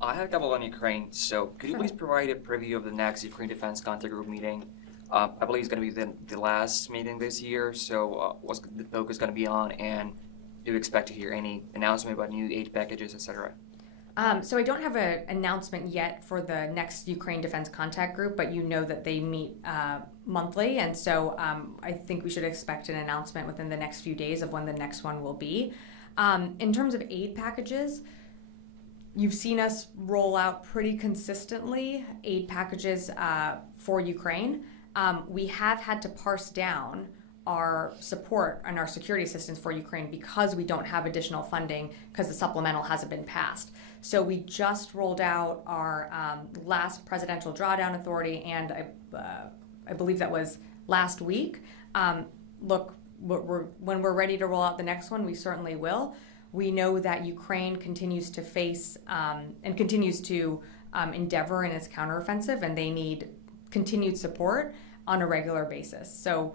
I had a couple on Ukraine, so could you please provide a preview of the next Ukraine Defense Contact Group meeting? I believe it's going to be the last meeting this year, so what's the focus going to be on, and do you expect to hear any announcement about new aid packages, etc.? So I don't have an announcement yet for the next Ukraine Defense Contact Group, but you know that they meet monthly, and so I think we should expect an announcement within the next few days of when the next one will be. In terms of aid packages, you've seen us roll out pretty consistently aid packages for Ukraine. We have had to parse down our support and our security assistance for Ukraine because we don't have additional funding because the supplemental hasn't been passed. So we just rolled out our last presidential drawdown authority, and I believe that was last week. Look, when we're ready to roll out the next one, we certainly will. We know that Ukraine continues to face and continues to endeavor in its counteroffensive, and they need continued support on a regular basis. So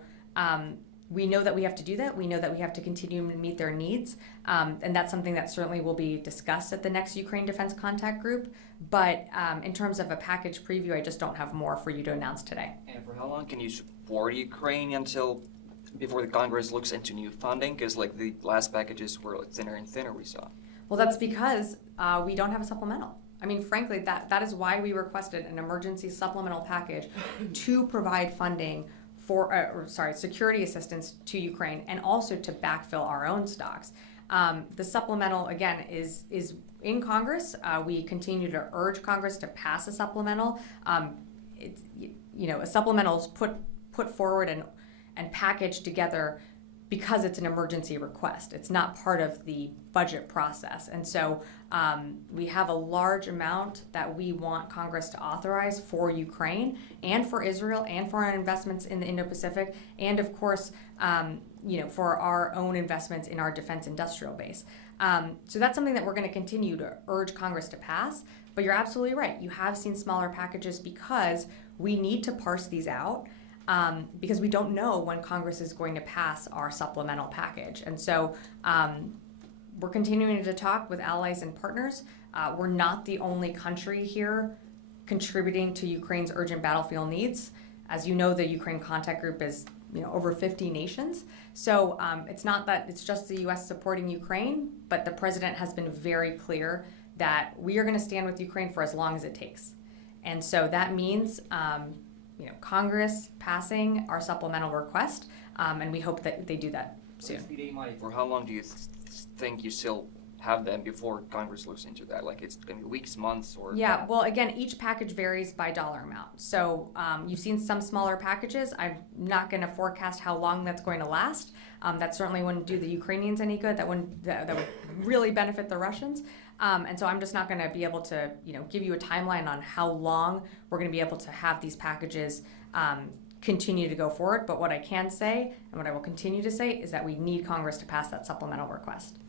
we know that we have to do that. We know that we have to continue to meet their needs. And that's something that certainly will be discussed at the next Ukraine Defense Contact Group. But in terms of a package preview, I just don't have more for you to announce today. And for how long can you support Ukraine until before the Congress looks into new funding? Because like the last packages were like thinner and thinner, we saw. Well, that's because we don't have a supplemental. I mean, frankly, that is why we requested an emergency supplemental package to provide funding for, security assistance to Ukraine and also to backfill our own stocks. The supplemental, again, is in Congress. We continue to urge Congress to pass a supplemental. A supplemental is put forward and packaged together because it's an emergency request. It's not part of the budget process. And so we have a large amount that we want Congress to authorize for Ukraine and for Israel and for our investments in the Indo-Pacific and, of course, for our own investments in our defense industrial base. So that's something that we're going to continue to urge Congress to pass. But you're absolutely right. You have seen smaller packages because we need to parse these out. Because we don't know when Congress is going to pass our supplemental package. And so we're continuing to talk with allies and partners. We're not the only country here contributing to Ukraine's urgent battlefield needs. As you know, the Ukraine Contact Group is over 50 nations. So it's not that it's just the U.S. supporting Ukraine, but the president has been very clear that we are going to stand with Ukraine for as long as it takes. And so that means Congress passing our supplemental request, and we hope that they do that soon. For how long do you think you still have them before Congress looks into that? Like it's going to be weeks, months, or? Yeah, well, again, each package varies by dollar amount. So you've seen some smaller packages. I'm not going to forecast how long that's going to last. That certainly wouldn't do the Ukrainians any good. That would really benefit the Russians. And so I'm just not going to be able to, give you a timeline on how long we're going to be able to have these packages continue to go forward. But what I can say, and what I will continue to say, is that we need Congress to pass that supplemental request.